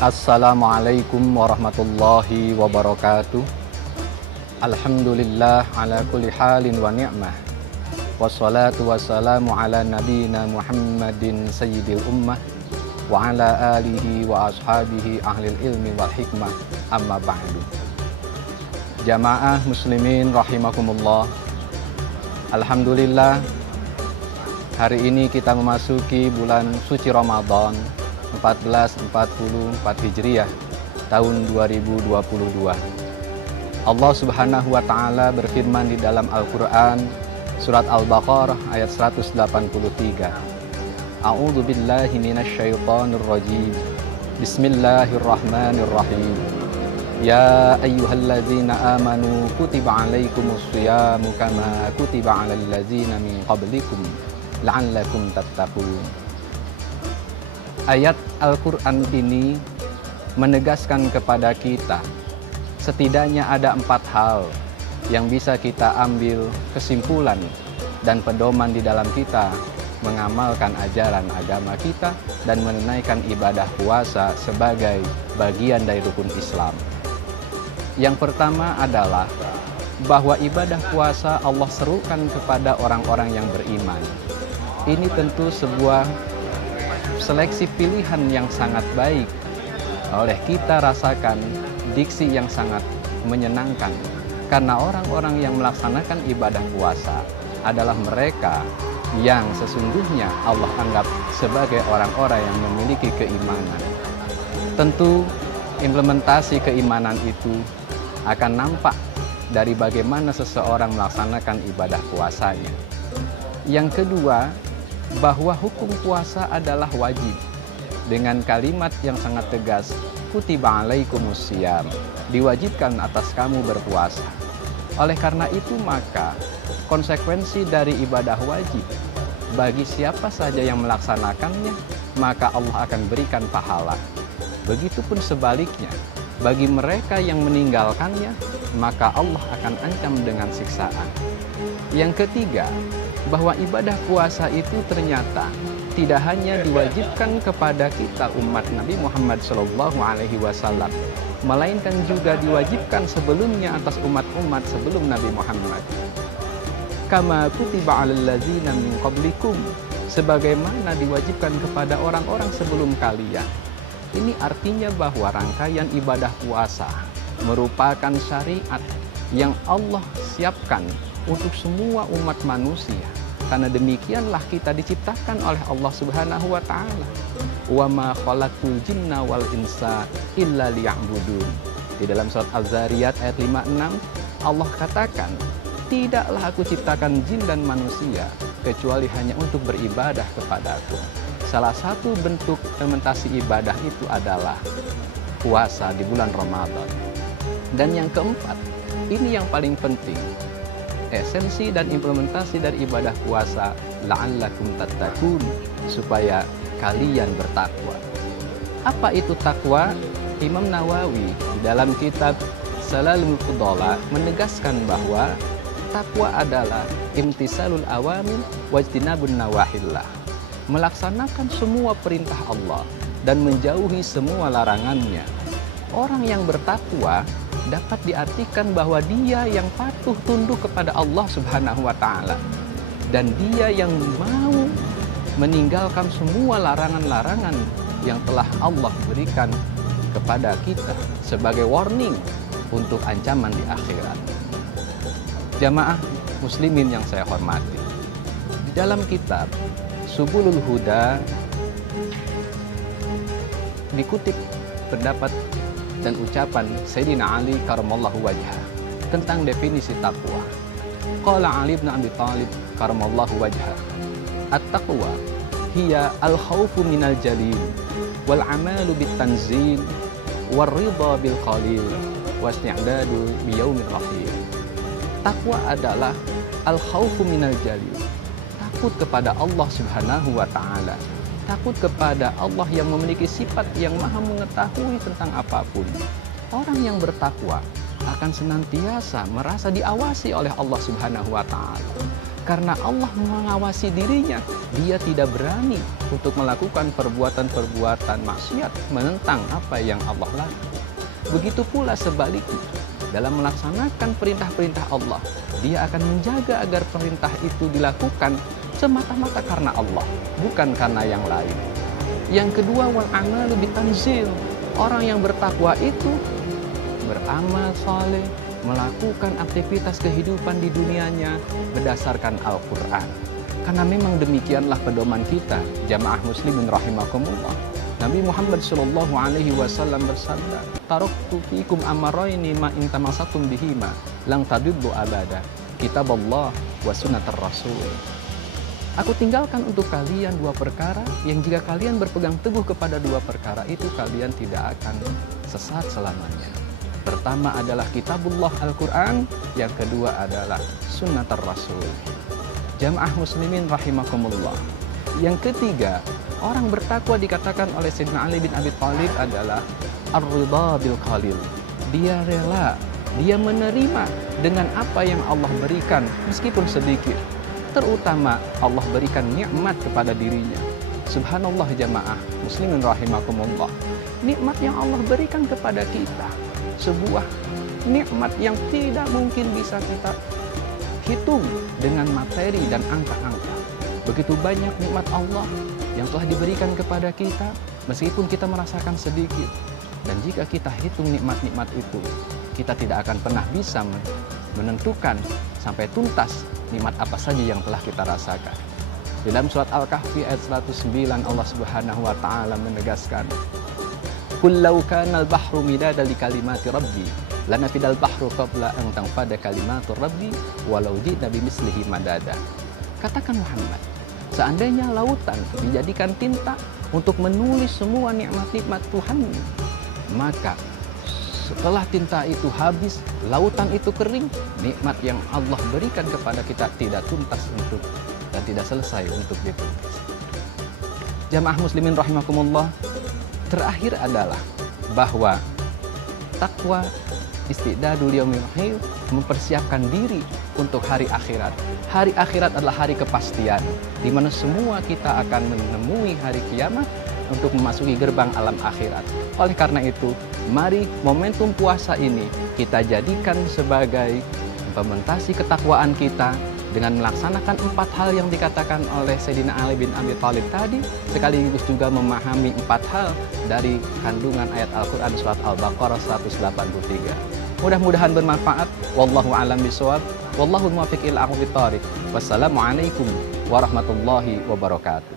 Assalamualaikum warahmatullahi wabarakatuh. Alhamdulillah ala kulli halin wa ni'mah. Wassalatu wassalamu ala nabiyina Muhammadin sayyidil ummah wa ala alihi wa ashabihi ahlil ilmi wal hikmah, amma ba'du. Jamaah muslimin rahimakumullah. Alhamdulillah, hari ini kita memasuki bulan suci Ramadan 1444 Hijriah tahun 2022. Allah Subhanahu wa taala berfirman di dalam Al-Qur'an surat Al-Baqarah ayat 183. A'udzu billahi minasyaitonir rajim. Bismillahirrahmanirrahim. Ya ayyuhalladzina amanu kutiba alaikumus shiyamu kama kutiba alal ladzina min qablikum la'allakum tattaqun. Ayat Al-Quran ini menegaskan kepada kita setidaknya ada 4 hal yang bisa kita ambil kesimpulan dan pedoman di dalam kita mengamalkan ajaran agama kita dan menunaikan ibadah puasa sebagai bagian dari rukun Islam. Yang pertama adalah bahwa ibadah puasa Allah serukan kepada orang-orang yang beriman. Ini tentu sebuah seleksi pilihan yang sangat baik. Oleh kita rasakan diksi yang sangat menyenangkan, karena orang-orang yang melaksanakan ibadah puasa adalah mereka yang sesungguhnya Allah anggap sebagai orang-orang yang memiliki keimanan. Tentu implementasi keimanan itu akan nampak dari bagaimana seseorang melaksanakan ibadah puasanya. Yang kedua, bahwa hukum puasa adalah wajib dengan kalimat yang sangat tegas, kutiba alaikumus syiyam, diwajibkan atas kamu berpuasa. Oleh karena itu maka konsekuensi dari ibadah wajib bagi siapa saja yang melaksanakannya maka Allah akan berikan pahala. Begitupun sebaliknya, bagi mereka yang meninggalkannya maka Allah akan ancam dengan siksaan. Yang ketiga, bahwa ibadah puasa itu ternyata tidak hanya diwajibkan kepada kita umat Nabi Muhammad SAW, melainkan juga diwajibkan sebelumnya atas umat-umat sebelum Nabi Muhammad. Kama kutiba alal ladzina min qablikum, sebagaimana diwajibkan kepada orang-orang sebelum kalian. Ini artinya bahwa rangkaian ibadah puasa merupakan syariat yang Allah siapkan untuk semua umat manusia. Karena demikianlah kita diciptakan oleh Allah Subhanahu wa taala. Wa ma khalaqtul jinna wal insa illa liya'budun. Di dalam surat Az-Zariyat ayat 56 Allah katakan, tidaklah aku ciptakan jin dan manusia kecuali hanya untuk beribadah kepadaku. Salah satu bentuk implementasi ibadah itu adalah puasa di bulan Ramadan. Dan yang keempat, ini yang paling penting, esensi dan implementasi dari ibadah puasa, la'allakum tattaqun, supaya kalian bertakwa. Apa itu takwa? Imam Nawawi di dalam kitab Salalul Fudala menegaskan bahwa takwa adalah imtisalul awamir wajtinabun nawahillah, melaksanakan semua perintah Allah dan menjauhi semua larangannya. Orang yang bertakwa dapat diartikan bahwa dia yang patuh tunduk kepada Allah Subhanahu wa taala dan dia yang mau meninggalkan semua larangan-larangan yang telah Allah berikan kepada kita sebagai warning untuk ancaman di akhirat. Jamaah muslimin yang saya hormati, di dalam kitab Subulul Huda dikutip pendapat dan ucapan Sayyidina Ali karamallahu wajhah tentang definisi takwa. Qala Ali bin Abi Thalib karamallahu wajhah, at-taqwa hiya al-khawfu minal jalil wal amalu bit tanzil war ridha bil qalil wasti'dadu bi yaumir rahim. Takwa adalah al-khawfu minal jalil, takut kepada Allah Subhanahu wa taala, takut kepada Allah yang memiliki sifat yang maha mengetahui tentang apapun. Orang yang bertakwa akan senantiasa merasa diawasi oleh Allah Subhanahu wa taala. karena Allah mengawasi dirinya, dia tidak berani untuk melakukan perbuatan-perbuatan maksiat menentang apa yang Allah larang. Begitu pula sebaliknya, dalam melaksanakan perintah-perintah Allah, dia akan menjaga agar perintah itu dilakukan semata-mata karena Allah, bukan karena yang lain. Yang kedua, wal amalu bitanzil. Orang yang bertakwa itu beramal saleh, melakukan aktivitas kehidupan di dunianya berdasarkan Al-Quran. Karena memang demikianlah pedoman kita, jamaah muslimin rahimakumullah. Nabi Muhammad SAW bersabda, "Taraktu fikum amaraini ma in tamasakum bihima lang tadillu abada, kitab Allah wa sunnatar Rasul." Aku tinggalkan untuk kalian dua perkara yang jika kalian berpegang teguh kepada dua perkara itu, kalian tidak akan sesat selamanya. Pertama adalah kitabullah Al-Quran, yang kedua adalah sunnatar Rasul. Jamaah muslimin rahimakumullah. Yang ketiga, orang bertakwa dikatakan oleh Sayyidina Ali bin Abi Thalib adalah ar-ridha bil qalil. Dia rela, dia menerima dengan apa yang Allah berikan meskipun sedikit. Terutama Allah berikan nikmat kepada dirinya. Subhanallah jamaah muslimin rahimakumullah. Nikmat yang Allah berikan kepada kita, sebuah nikmat yang tidak mungkin bisa kita hitung dengan materi dan angka-angka. Begitu banyak nikmat Allah yang telah diberikan kepada kita, meskipun kita merasakan sedikit. Dan jika kita hitung nikmat-nikmat itu, kita tidak akan pernah bisa menentukan sampai tuntas nikmat apa saja yang telah kita rasakan. Di dalam surat Al-Kahfi ayat 109, Allah Subhanahu wa taala menegaskan, "Qul law kana al-bahru midada li kalimati rabbi lanafidal bahru qabla an tanfada kalimatu rabbi walau ji'na bimithlihi madada." Katakan Muhammad, seandainya lautan dijadikan tinta untuk menulis semua nikmat-nikmat Tuhan, maka setelah tinta itu habis, lautan itu kering, nikmat yang Allah berikan kepada kita tidak tuntas untuk dan tidak selesai untuk dituntas. Jamaah muslimin rahimakumullah, terakhir adalah bahwa takwa istidadul yaumil akhir, mempersiapkan diri untuk hari akhirat. Hari akhirat adalah hari kepastian, di mana semua kita akan menemui hari kiamat untuk memasuki gerbang alam akhirat. Oleh karena itu, mari momentum puasa ini kita jadikan sebagai implementasi ketakwaan kita dengan melaksanakan 4 hal yang dikatakan oleh Sayyidina Ali bin Abi Thalib tadi, sekaligus juga memahami 4 hal dari kandungan ayat Al-Quran surat Al-Baqarah 183. Mudah-mudahan bermanfaat. Wallahu a'lam bishawab. Wallahu muwaffiq ila aqwamit thoriq. Wassalamualaikum warahmatullahi wabarakatuh.